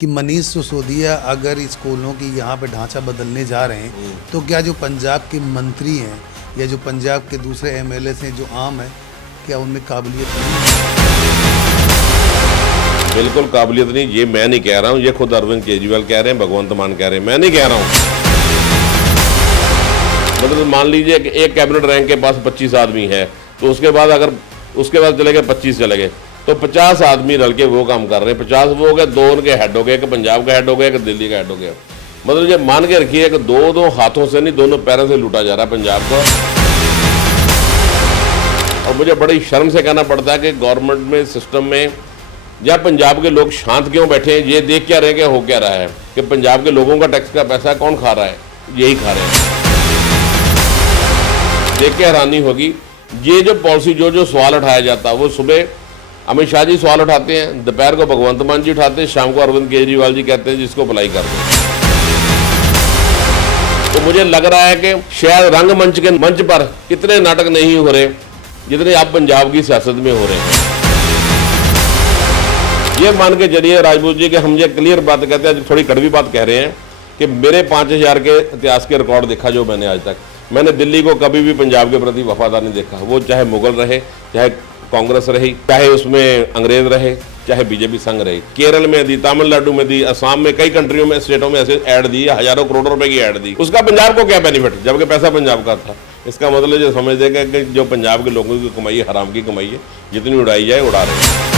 कि मनीष सिसोदिया अगर स्कूलों की यहाँ पे ढांचा बदलने जा रहे हैं तो क्या जो पंजाब के मंत्री हैं या जो पंजाब के दूसरे एमएलए हैं जो आम है, क्या उनमें काबिलियत नहीं है? बिल्कुल काबिलियत नहीं। ये मैं नहीं कह रहा हूँ, ये खुद अरविंद केजरीवाल कह रहे हैं, भगवंत मान कह रहे हैं, मैं नहीं कह रहा हूँ। मतलब मान लीजिए कि एक कैबिनेट रैंक के पास 25 आदमी है, तो उसके बाद चले गए 25 चले गए, तो 50 आदमी रल के वो काम कर रहे हैं। 50 वो हो गए, 2 उनके हेड हो गए, एक पंजाब का हेड हो गया, एक दिल्ली का हेड हो गया। मतलब ये मान के रखिए कि दो हाथों से नहीं, दोनों पैरों से लूटा जा रहा है पंजाब को। और मुझे बड़ी शर्म से कहना पड़ता है कि गवर्नमेंट में, सिस्टम में, या पंजाब के लोग शांत क्यों बैठे हैं। ये देख क्या रहे कि हो क्या रहा है कि पंजाब के लोगों का टैक्स का पैसा कौन खा रहा है, यही खा रहे हैं। देख के हैरानी होगी। ये जो पॉलिसी, जो सवाल उठाया जाता है, वो सुबह अमित शाह जी सवाल उठाते हैं, दोपहर को भगवंत मान जी उठाते हैं, शाम को अरविंद केजरीवाल जी कहते हैं जिसको भलाई कर दो। तो मुझे लग रहा है कि शायद रंगमंच के मंच पर कितने नाटक नहीं हो रहे जितने आप पंजाब की सियासत में हो रहे हैं। ये मान के चलिए राजपूत जी कि हम ये क्लियर बात कहते हैं, थोड़ी कड़वी बात कह रहे हैं कि मेरे 5000 के इतिहास के रिकॉर्ड देखा जो मैंने आज तक, मैंने दिल्ली को कभी भी पंजाब के प्रति वफादार नहीं देखा। वो चाहे मुगल रहे, चाहे कांग्रेस रही, चाहे उसमें अंग्रेज रहे, चाहे बीजेपी संघ रही। केरल में दी, तमिलनाडु में दी, असम में, कई कंट्रियों में, स्टेटों में ऐसे ऐड दी, हजारों करोड़ रुपए की ऐड दी। उसका पंजाब को क्या बेनिफिट, जबकि पैसा पंजाब का था। इसका मतलब जो समझ देगा कि जो पंजाब के लोगों की कमाई है, हराम की कमाई है, जितनी उड़ाई जाए उड़ा रहे हैं।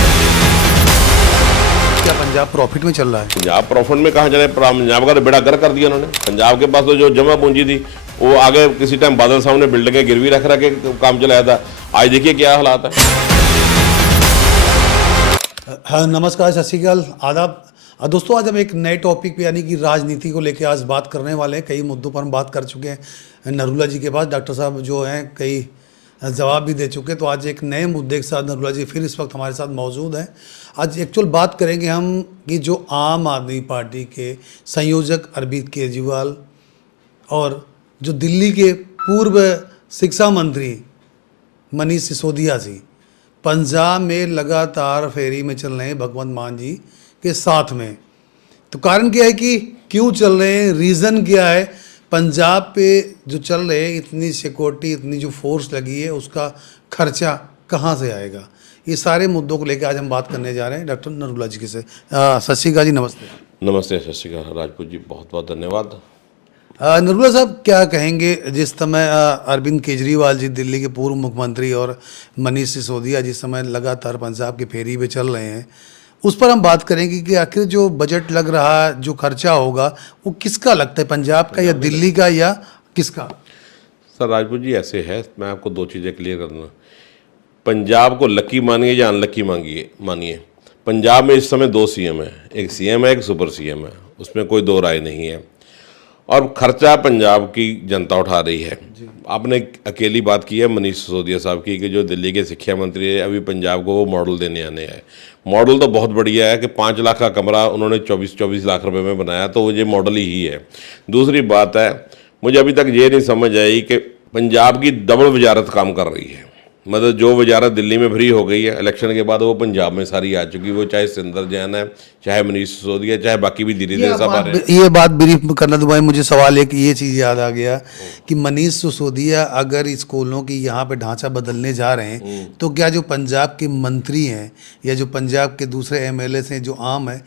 क्या पंजाब प्रॉफिट में चल रहा है? पंजाब प्रॉफिट में कहाँ चले? पंजाब का तो बेड़ा गर्क कर दिया उन्होंने। पंजाब के पास तो जो जमा पूंजी थी वो आगे किसी टाइम बादल साहब ने बिल्डिंगें गिरवी रख के काम चलाया था। आज देखिए क्या हालात है। हाँ, नमस्कार, सत श्री अकाल, आदाब। दोस्तों, आज हम एक नए टॉपिक पे यानी कि राजनीति को लेकर आज बात करने वाले हैं। कई मुद्दों पर हम बात कर चुके हैं नरूला जी के पास, डॉक्टर साहब जो हैं कई जवाब भी दे चुके हैं। तो आज एक नए मुद्दे के साथ नरूला जी फिर इस वक्त हमारे साथ मौजूद हैं। आज एक्चुअल बात करेंगे हम कि जो आम आदमी पार्टी के संयोजक अरविंद केजरीवाल और जो दिल्ली के पूर्व शिक्षा मंत्री मनीष सिसोदिया जी पंजाब में लगातार फेरी में चल रहे हैं भगवंत मान जी के साथ में। तो कारण क्या है कि क्यों चल रहे हैं, रीज़न क्या है? पंजाब पे जो चल रहे हैं, इतनी सिक्योरिटी, इतनी जो फोर्स लगी है, उसका खर्चा कहाँ से आएगा? ये सारे मुद्दों को लेकर आज हम बात करने जा रहे हैं डॉक्टर नरूला जी के से। सत श्री अकाल जी, नमस्ते। नमस्ते, सत श्री अकाल राजपूत जी, बहुत बहुत धन्यवाद। नरूला साहब, क्या कहेंगे जिस समय अरविंद केजरीवाल जी दिल्ली के पूर्व मुख्यमंत्री और मनीष सिसोदिया जिस समय लगातार पंजाब की फेरी पे चल रहे हैं, उस पर हम बात करेंगे कि आखिर जो बजट लग रहा है, जो खर्चा होगा, वो किसका लगता है, पंजाब का या दिल्ली का या किसका? सर राजपूत जी ऐसे है, मैं आपको 2 चीज़ें क्लियर कर दूँ। पंजाब को लकी मानिए या अनलकी मानिए, पंजाब में इस समय 2 सीएम है, एक सीएम है, एक सुपर सीएम है, उसमें कोई 2 राय नहीं है। और खर्चा पंजाब की जनता उठा रही है। आपने अकेली बात की है मनीष सिसोदिया साहब की कि जो दिल्ली के शिक्षा मंत्री है, अभी पंजाब को वो मॉडल देने आने हैं। मॉडल तो बहुत बढ़िया है कि 5 लाख का कमरा उन्होंने 24 लाख रुपए में बनाया, तो ये मॉडल ही है। दूसरी बात है, मुझे अभी तक ये नहीं समझ आई कि पंजाब की डबल वजारत काम कर रही है। मतलब जो वजारत दिल्ली में फ्री हो गई है इलेक्शन के बाद, वो पंजाब में सारी आ चुकी है। वो चाहे सिंदर जैन है, चाहे मनीष सिसोदिया, चाहे बाकी भी धीरे धीरे सब आ रहे हैं। ये बात ब्रीफ करना तो भाई, मुझे सवाल है कि ये चीज़ याद आ गया कि मनीष सिसोदिया अगर स्कूलों की यहाँ पे ढांचा बदलने जा रहे हैं तो क्या जो पंजाब के मंत्री हैं या जो पंजाब के दूसरे एमएलए हैं जो आम है,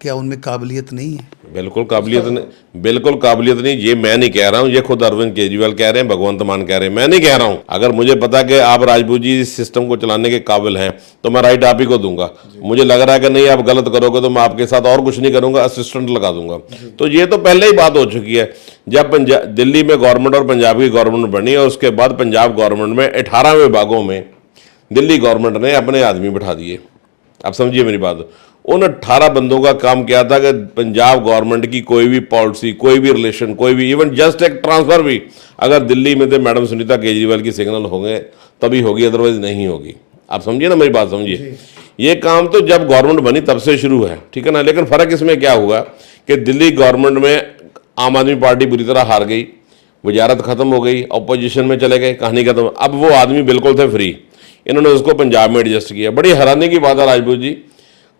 क्या उनमें काबिलियत नहीं है? बिल्कुल काबिलियत नहीं। ये मैं नहीं कह रहा हूँ, ये खुद अरविंद केजरीवाल कह रहे हैं, भगवंत मान कह रहे हैं, मैं नहीं कह रहा हूँ। अगर मुझे पता कि आप राजपूत जी इस सिस्टम को चलाने के काबिल हैं तो मैं राइट आप ही को दूंगा। मुझे लग रहा है कि नहीं आप गलत करोगे तो मैं आपके साथ और कुछ नहीं करूंगा, असिस्टेंट लगा दूंगा। तो ये तो पहले ही बात हो चुकी है जब दिल्ली में गवर्नमेंट और पंजाब की गवर्नमेंट बनी, और उसके बाद पंजाब गवर्नमेंट में 18 विभागों में दिल्ली गवर्नमेंट ने अपने आदमी बिठा दिए। आप समझिए मेरी बात। उन 18 बंदों का काम क्या था कि पंजाब गवर्नमेंट की कोई भी पॉलिसी, कोई भी रिलेशन, कोई भी इवन जस्ट एक ट्रांसफर भी अगर दिल्ली में थे मैडम सुनीता केजरीवाल की सिग्नल होंगे तभी होगी, अदरवाइज नहीं होगी। आप समझिए ना मेरी बात, समझिए। ये काम तो जब गवर्नमेंट बनी तब से शुरू है, ठीक है ना। लेकिन फ़र्क इसमें क्या हुआ कि दिल्ली गवर्नमेंट में आम आदमी पार्टी बुरी तरह हार गई, वजारत खत्म हो गई, अपोजिशन में चले गए, कहानी खत्म। अब वो आदमी बिल्कुल थे फ्री, इन्होंने उसको पंजाब में एडजस्ट किया। बड़ी हैरानी की बात है राजपूत जी,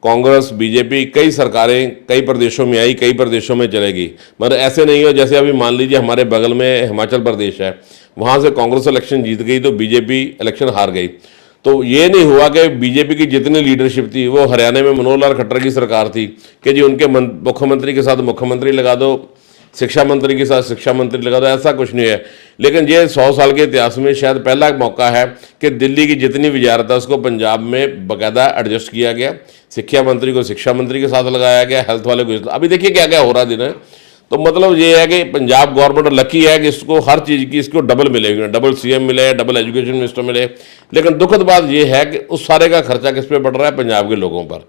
कांग्रेस बीजेपी कई सरकारें कई प्रदेशों में आई, कई प्रदेशों में चलेगी, मगर ऐसे नहीं हो जैसे अभी मान लीजिए हमारे बगल में हिमाचल प्रदेश है, वहाँ से कांग्रेस इलेक्शन जीत गई तो बीजेपी इलेक्शन हार गई। तो ये नहीं हुआ कि बीजेपी की जितनी लीडरशिप थी, वो हरियाणा में मनोहर लाल खट्टर की सरकार थी कि जी उनके मुख्यमंत्री के साथ मुख्यमंत्री लगा दो, शिक्षा मंत्री के साथ शिक्षा मंत्री लगा दो, ऐसा कुछ नहीं है। लेकिन ये 100 साल के इतिहास में शायद पहला मौका है कि दिल्ली की जितनी वजारत है उसको पंजाब में बाकायदा एडजस्ट किया गया, शिक्षा मंत्री को शिक्षा मंत्री के साथ लगाया गया, हेल्थ वाले को। अभी देखिए क्या क्या हो रहा दिन है। तो मतलब ये है कि पंजाब गवर्नमेंट लकी है कि इसको हर चीज़ की इसको डबल मिलेगी, डबल सीएम मिले, डबल एजुकेशन मिनिस्टर मिले। लेकिन दुखद बात ये है कि उस सारे का खर्चा किस पे पड़ रहा है? पंजाब के लोगों पर,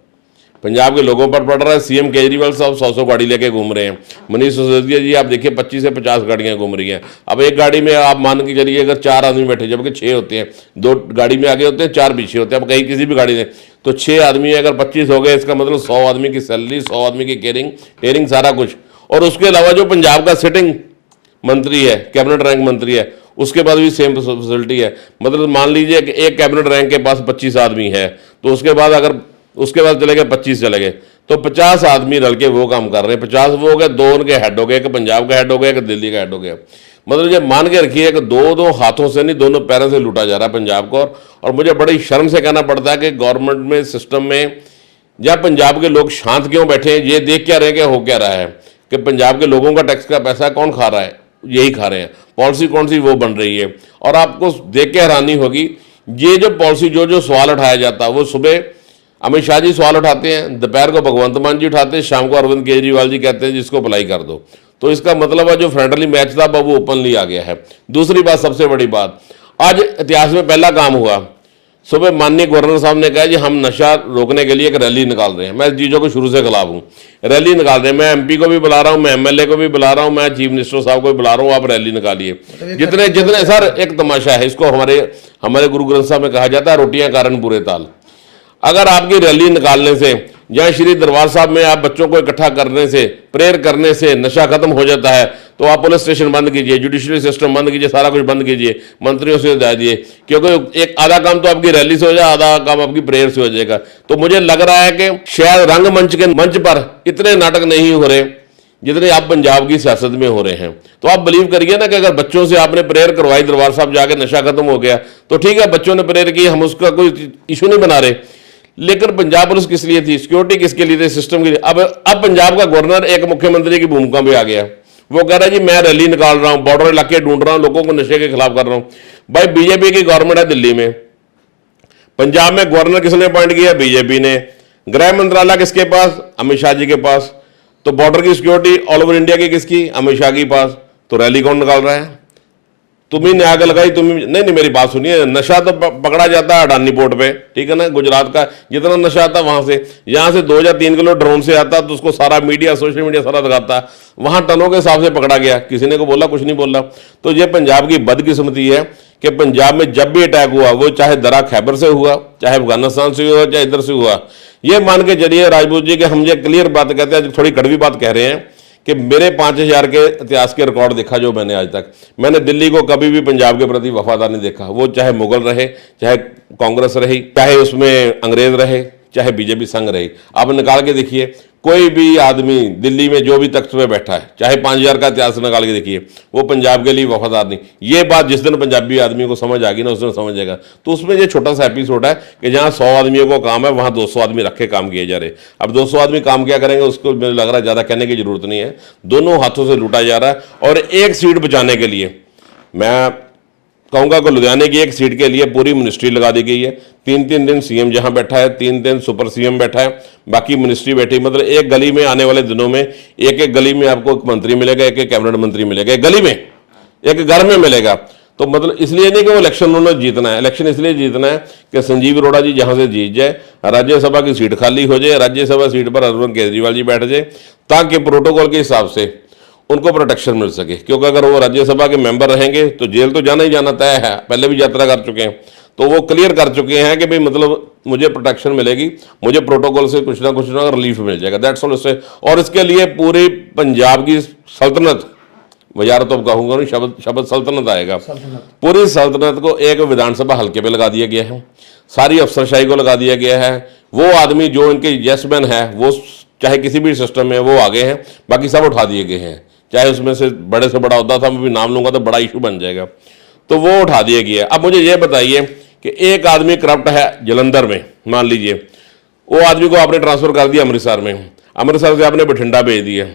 पंजाब के लोगों पर पड़ रहा है। सीएम केजरीवाल साहब 100 गाड़ी लेके घूम रहे हैं। मनीष सिसोदिया जी आप देखिए 25 से 50 गाड़ियां घूम रही हैं। अब एक गाड़ी में आप मान के चलिए अगर 4 आदमी बैठे, जबकि 6 होते हैं, 2 गाड़ी में आगे होते हैं, 4 पीछे होते हैं। अब कहीं किसी भी गाड़ी में तो 6 आदमी अगर 25 हो गए, इसका मतलब 100 आदमी की सैलरी, 100 आदमी की केयरिंग सारा कुछ। और उसके अलावा जो पंजाब का सिटिंग मंत्री है, कैबिनेट रैंक मंत्री है, उसके पास भी सेम फैसिलिटी है। मतलब मान लीजिए कि एक कैबिनेट रैंक के पास 25 आदमी है, तो उसके बाद अगर उसके बाद चले गए 25 चले गए, तो 50 आदमी रल के वो काम कर रहे हैं। 50 वो हो गए, 2 उनके हेड हो गए, एक पंजाब का हेड हो गया, एक दिल्ली का हेड हो गया। मतलब ये मान के रखिए कि 2 हाथों से नहीं, दोनों पैरों से लूटा जा रहा है पंजाब को। और मुझे बड़ी शर्म से कहना पड़ता है कि गवर्नमेंट में, सिस्टम में, या पंजाब के लोग शांत क्यों बैठे हैं? ये देख क्या रहे कि हो क्या रहा है कि पंजाब के लोगों का टैक्स का पैसा कौन खा रहा है? यही खा रहे हैं। पॉलिसी कौन सी वो बन रही है। और आपको देख के हैरानी होगी, ये जो पॉलिसी जो सवाल उठाया जाता है, वो सुबह अमित शाह जी सवाल उठाते हैं, दोपहर को भगवंत मान जी उठाते हैं, शाम को अरविंद केजरीवाल जी कहते हैं जिसको अप्लाई कर दो। तो इसका मतलब है जो फ्रेंडली मैच था वो ओपनली आ गया है। दूसरी बात, सबसे बड़ी बात, आज इतिहास में पहला काम हुआ, सुबह माननीय गवर्नर साहब ने कहा जी हम नशा रोकने के लिए एक रैली निकाल रहे हैं। मैं इस चीज़ों को शुरू से खिलाफ हूँ। रैली निकाल रहे हैं, मैं एमपी को भी बुला रहा हूँ, मैं एमएलए को भी बुला रहा हूँ, मैं चीफ मिनिस्टर साहब को भी बुला रहा हूँ, आप रैली निकालिए। जितने सर एक तमाशा है, इसको हमारे गुरु ग्रंथ साहब में कहा जाता है रोटियां कारण बुरे ताल। अगर आपकी रैली निकालने से या श्री दरबार साहब में आप बच्चों को इकट्ठा करने से, प्रेयर करने से नशा खत्म हो जाता है, तो आप पुलिस स्टेशन बंद कीजिए, जुडिशरी सिस्टम बंद कीजिए, सारा कुछ बंद कीजिए, मंत्रियों से दे दिए, क्योंकि एक आधा काम तो आपकी रैली से हो जाए, आधा काम आपकी प्रेयर से हो जाएगा। तो मुझे लग रहा है कि शायद रंगमंच के मंच पर इतने नाटक नहीं हो रहे जितने आप पंजाब की सियासत में हो रहे हैं। तो आप बिलीव करिए ना कि अगर बच्चों से आपने प्रेयर करवाई, दरबार साहब जाके नशा खत्म हो गया, तो ठीक है, बच्चों ने प्रेयर की, हम उसका कोई इशू नहीं बना रहे। लेकिन पंजाब पुलिस किस लिए थी? सिक्योरिटी किसके लिए थी? सिस्टम के लिए। अब पंजाब का गवर्नर एक मुख्यमंत्री की भूमिका में आ गया। वो कह रहा है जी मैं रैली निकाल रहा हूं, बॉर्डर इलाके ढूंढ रहा हूं, लोगों को नशे के खिलाफ कर रहा हूं। भाई बीजेपी की गवर्नमेंट है दिल्ली में, पंजाब में गवर्नर किसने अपॉइंट किया? बीजेपी ने। गृह मंत्रालय किसके पास? अमित शाह जी के पास। तो बॉर्डर की सिक्योरिटी ऑल ओवर इंडिया की किसकी? अमित शाह के पास। तो रैली कौन निकाल रहा है? तुम्ही ने आग लगाई, तुम्ही नहीं, मेरी बात सुनिए। नशा तो पकड़ा जाता है अडानी पोर्ट पे, ठीक है ना, गुजरात का जितना नशा आता वहां से, यहाँ से 2 या 3 किलो ड्रोन से आता, तो उसको सारा मीडिया, सोशल मीडिया सारा दिखाता, वहां टनों के हिसाब से पकड़ा गया, किसी ने को बोला, कुछ नहीं बोला। तो ये पंजाब की बदकिस्मती है कि पंजाब में जब भी अटैक हुआ, वो चाहे दरा खैबर से हुआ, चाहे अफगानिस्तान से हुआ, चाहे इधर से हुआ, ये मान के चलिए राजपूत जी कि हम ये क्लियर बात कहते हैं, थोड़ी कड़वी बात कह रहे हैं कि मेरे 5000 के इतिहास के रिकॉर्ड देखा जो मैंने आज तक, मैंने दिल्ली को कभी भी पंजाब के प्रति वफादार नहीं देखा। वो चाहे मुगल रहे, चाहे कांग्रेस रही, चाहे उसमें अंग्रेज रहे, चाहे बीजेपी संघ रही। आप निकाल के देखिए, कोई भी आदमी दिल्ली में जो भी तख्त पे बैठा है, चाहे 5000 का इतिहास निकाल के देखिए, वो पंजाब के लिए वफादार नहीं। ये बात जिस दिन पंजाबी आदमी को समझ आ गई ना, उस दिन समझ जाएगा। तो उसमें ये छोटा सा एपिसोड है कि जहाँ 100 आदमियों को काम है, वहाँ 200 आदमी रखे काम किए जा रहे। अब 200 आदमी काम क्या करेंगे, उसको मुझे लग रहा है ज़्यादा कहने की जरूरत नहीं है। दोनों हाथों से लूटा जा रहा है। और एक सीट बचाने के लिए मैं कहूँगा कि लुधियाने की एक सीट के लिए पूरी मिनिस्ट्री लगा दी गई है। 3-3 दिन सीएम जहां बैठा है, 3 दिन सुपर सीएम बैठा है, बाकी मिनिस्ट्री बैठी। मतलब एक गली में आने वाले दिनों में एक गली में आपको एक मंत्री मिलेगा, एक कैबिनेट मंत्री मिलेगा, एक गली में, एक घर में मिलेगा। तो मतलब इसलिए नहीं कि वो इलेक्शन उन्होंने जीतना है, इलेक्शन इसलिए जीतना है कि संजीव अरोड़ा जी जहां से जीत जाए, राज्यसभा की सीट खाली हो जाए, राज्यसभा सीट पर अरविंद केजरीवाल जी बैठ जाए, ताकि प्रोटोकॉल के हिसाब से उनको प्रोटेक्शन मिल सके। क्योंकि अगर वो राज्यसभा के मेंबर रहेंगे तो जेल तो जाना ही जाना तय है, पहले भी यात्रा कर चुके हैं, तो वो क्लियर कर चुके हैं कि भाई मतलब मुझे प्रोटेक्शन मिलेगी, मुझे प्रोटोकॉल से कुछ ना रिलीफ मिल जाएगा, दैट्स ऑल उससे। और इसके लिए पूरी पंजाब की सल्तनत, वजारत तो कहूँगा नहीं, शब्द सल्तनत आएगा, पूरी सल्तनत को एक विधानसभा हल्के पे लगा दिया गया है। सारी अफसरशाही को लगा दिया गया है। वो आदमी जो इनके यस मैन है वो चाहे किसी भी सिस्टम में वो आगे हैं, बाकी सब उठा दिए गए हैं। चाहे उसमें से बड़े से बड़ा होता था, मैं भी नाम लूंगा तो बड़ा इशू बन जाएगा, तो वो उठा दिया गया। अब मुझे ये बताइए कि एक आदमी करप्ट है जलंधर में, मान लीजिए वो आदमी को आपने ट्रांसफर कर दिया अमृतसर में, अमृतसर से आपने बठिंडा भेज दिया,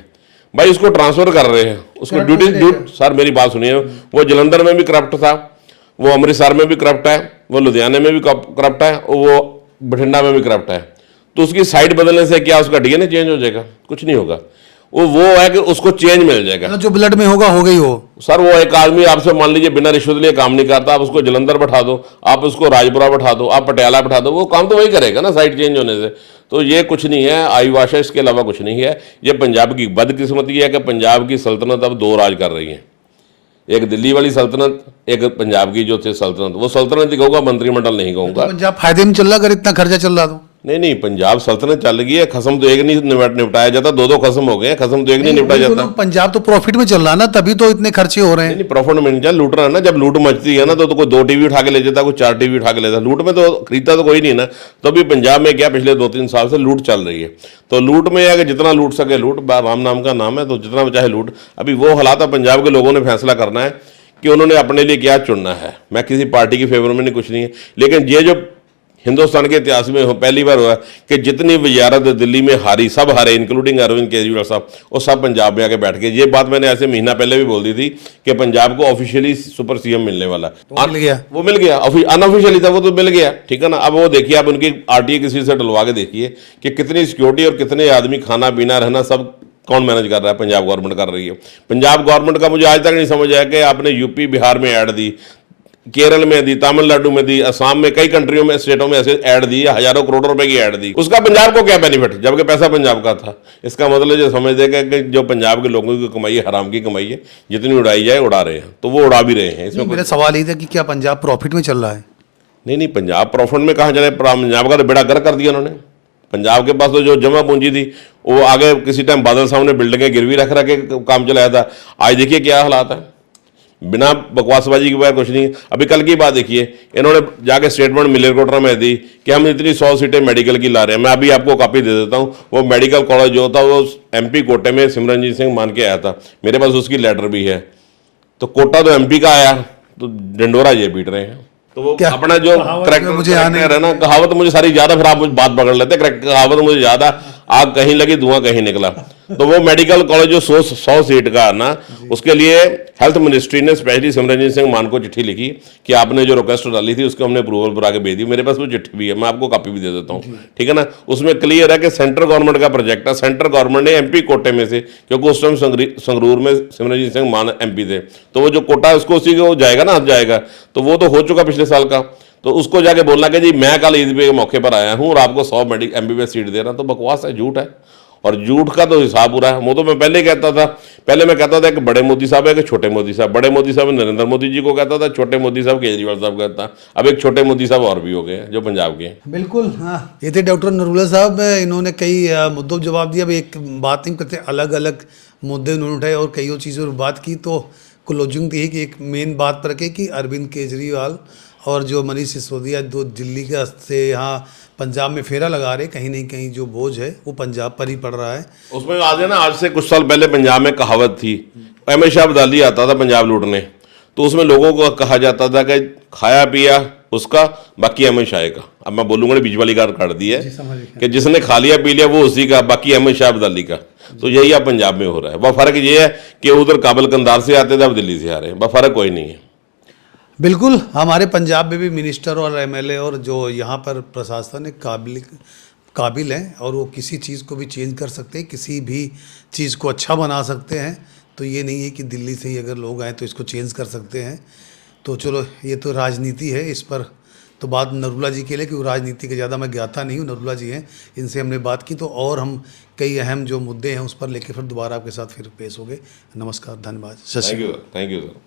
भाई उसको ट्रांसफर कर रहे हैं, उसको ड्यूटी सर मेरी बात सुनिए, वो जलंधर में भी करप्ट था, वो अमृतसर में भी करप्ट है, वो लुधियाने में भी करप्ट है, वो बठिंडा में भी करप्ट है। तो उसकी साइड बदलने से क्या उसका डीएनए चेंज हो जाएगा? कुछ नहीं होगा। वो है कि उसको चेंज मिल जाएगा, जो ब्लड में होगा हो गई हो। सर वो एक आदमी आपसे मान लीजिए बिना रिश्वत लिए काम नहीं करता, आप उसको जलंधर बैठा दो, आप उसको राजपुरा बैठा दो, आप पटियाला बैठा दो, वो काम तो वही करेगा ना साइड चेंज होने से। तो ये कुछ नहीं है आईवाश है, इसके अलावा कुछ नहीं है। ये पंजाब की बदकिस्मती है कि पंजाब की सल्तनत अब दो राज कर रही है, एक दिल्ली वाली सल्तनत, एक पंजाब की जो थी सल्तनत। वो सल्तनत ही कहूँगा, मंत्रिमंडल नहीं कहूँगा। पंजाब फायदे में चल रहा, अगर इतना खर्चा चल रहा तो। नहीं, पंजाब सल्तनत चल गई है, खसम तो एक नहीं निपटाया जाता, दो खसम हो गए हैं, खसम तो एक नहीं निपटाया जाता। पंजाब तो प्रॉफिट में चल रहा है ना, तभी तो इतने खर्चे हो रहे हैं। नहीं प्रॉफिट में नहीं, लूट रहा है ना। जब लूट मचती है ना तो कोई 2 टीवी उठा के ले जाता, कोई 4 टीवी उठा के ले जाता। लूट में तो खरीदता तो कोई नहीं ना। तो अभी पंजाब में क्या पिछले 2-3 साल से लूट चल रही है। तो लूट में है कि जितना लूट सके लूट, राम नाम का नाम है, तो जितना चाहे लूट। अभी वो हालात है, पंजाब के लोगों ने फैसला करना है कि उन्होंने अपने लिए क्या चुनना है। मैं किसी पार्टी के फेवर में नहीं, कुछ नहीं है, लेकिन ये जो हिंदुस्तान के इतिहास में पहली बार हुआ कि जितनी वजारत दिल्ली में हारी, सब हारे, इंक्लूडिंग अरविंद केजरीवाल साहब, वो सब पंजाब में आके बैठ गए। ये बात मैंने ऐसे महीना पहले भी बोल दी थी कि पंजाब को ऑफिशियली सुपर सीएम मिलने वाला है। मिल गया, वो मिल गया, अनऑफिशियली था वो तो मिल गया, ठीक है ना। अब वो देखिए, आप उनकी आरटीए किसी से डलवा के देखिए कि कितनी सिक्योरिटी और कितने आदमी, खाना पीना रहना सब कौन मैनेज कर रहा है? पंजाब गवर्नमेंट कर रही है। पंजाब गवर्नमेंट का मुझे आज तक नहीं समझ आया कि आपने यूपी बिहार में ऐड दी, केरल में दी, तमिलनाडु में दी, असम में, कई कंट्रियों में, स्टेटों में ऐसे ऐड दी, हजारों करोड़ रुपए की ऐड दी, उसका पंजाब को क्या बेनिफिट, जबकि पैसा पंजाब का था। इसका मतलब जो समझ देगा कि जो पंजाब के लोगों की कमाई है, हराम की कमाई है, जितनी उड़ाई जाए उड़ा रहे हैं, तो वो उड़ा भी रहे हैं। इसमें मेरा सवाल ये था कि क्या पंजाब प्रॉफिट में चल रहा है? नहीं, पंजाब प्रॉफिट में कहाँ चले? पंजाब का तो बेड़ा गर्क कर दिया उन्होंने। पंजाब के पास तो जो जमा पूंजी थी वो आगे किसी टाइम बादल साहब ने बिल्डिंगें गिरवी रख के काम चलाया था। आज देखिए क्या हालात है, बिना बकवासबाजी के बाद कुछ नहीं। अभी कल की बात देखिए, इन्होंने जाके स्टेटमेंट मलेरकोटला में दी कि हम इतनी 100 सीटें मेडिकल की ला रहे हैं। मैं अभी आपको कॉपी दे देता हूँ। वो मेडिकल कॉलेज जो था वो एमपी कोटे में सिमरनजीत सिंह मान के आया था, मेरे पास उसकी लेटर भी है। तो कोटा तो एमपी का आया, तो डंडोरा ये पीट रहे हैं। तो वो अपना जो करेक्टर मुझे है ना, कहावत मुझे सारी ज्यादा, फिर आप बात पकड़ लेते, कहावत मुझे ज्यादा, आग कहीं लगी धुआं कहीं निकला। तो वो मेडिकल कॉलेज जो 100 सीट का ना, उसके लिए हेल्थ मिनिस्ट्री ने स्पेशली सिमरनजीत सिंह मान को चिट्ठी लिखी कि आपने जो रिक्वेस्ट डाली थी उसको हमने अप्रूवल पर आगे भेज दी। मेरे पास वो चिट्ठी भी है, मैं आपको कॉपी भी दे देता हूँ, ठीक है ना। उसमें क्लियर है कि सेंट्रल गवर्नमेंट का प्रोजेक्ट है, सेंट्रल गवर्नमेंट ने एमपी कोटे में से, क्योंकि उस टाइम संगरूर में सिमरनजीत सिंह मान एमपी थे, तो वो जो कोटा उसको उसी को जाएगा ना, जाएगा। तो वो तो हो चुका पिछले साल का, तो उसको जाके बोलना कि जी मैं कल ईद के मौके पर आया हूँ और आपको 100 एमबीबीएस सीट दे रहा, तो बकवास है, झूठ है। और झूठ का तो हिसाब पूरा है। वो तो मैं पहले कहता था, पहले मैं कहता था कि बड़े मोदी साहब है कि छोटे मोदी साहब। बड़े मोदी साहब नरेंद्र मोदी जी को कहता था, छोटे मोदी साहब केजरीवाल साहब कहता। अब एक छोटे मोदी साहब और भी हो गए जो पंजाब के हैं। बिल्कुल, हाँ, ये थे डॉक्टर नरूला साहब। इन्होंने कई मुद्दों पर जवाब दिया। अब एक बात नहीं करते, अलग अलग मुद्दे उन्होंने उठाए और कई चीज़ों पर बात की। तो क्लोजिंग थी कि एक मेन बात पर रखे कि अरविंद केजरीवाल और जो मनीष सिसोदिया दो दिल्ली का से यहाँ पंजाब में फेरा लगा रहे, कहीं नहीं कहीं जो बोझ है वो पंजाब पर ही पड़ रहा है। उसमें आज है ना, आज से कुछ साल पहले पंजाब में कहावत थी, हमेशा अब्दाली आता था पंजाब लूटने, तो उसमें लोगों को कहा जाता था कि खाया पिया उसका, बाकी अमित शाह का। अब मैं बोलूंगा बीच वाली कार काट दी है कि जिसने खा लिया पी लिया वो उसी का, बाकी अमित शाह अब्दाली का। तो यही अब पंजाब में हो रहा है। वह फर्क ये है कि उधर काबल कंधार से आते थे, अब दिल्ली से आ रहे हैं, वह फर्क कोई नहीं है। बिल्कुल, हमारे पंजाब में भी मिनिस्टर और एमएलए और जो यहाँ पर प्रशासन है काबिल हैं और वो किसी चीज़ को भी चेंज कर सकते हैं, किसी भी चीज़ को अच्छा बना सकते हैं। तो ये नहीं है कि दिल्ली से ही अगर लोग आए तो इसको चेंज कर सकते हैं। तो चलो, ये तो राजनीति है, इस पर तो बात नरूला जी के लिए, क्योंकि राजनीति के ज़्यादा मैं ज्ञाता नहीं हूँ। नरूला जी हैं, इनसे हमने बात की, तो और हम कई अहम जो मुद्दे हैं उस पर लेके फिर दोबारा आपके साथ फिर पेश हो गए। नमस्कार, धन्यवाद, थैंक यू सर।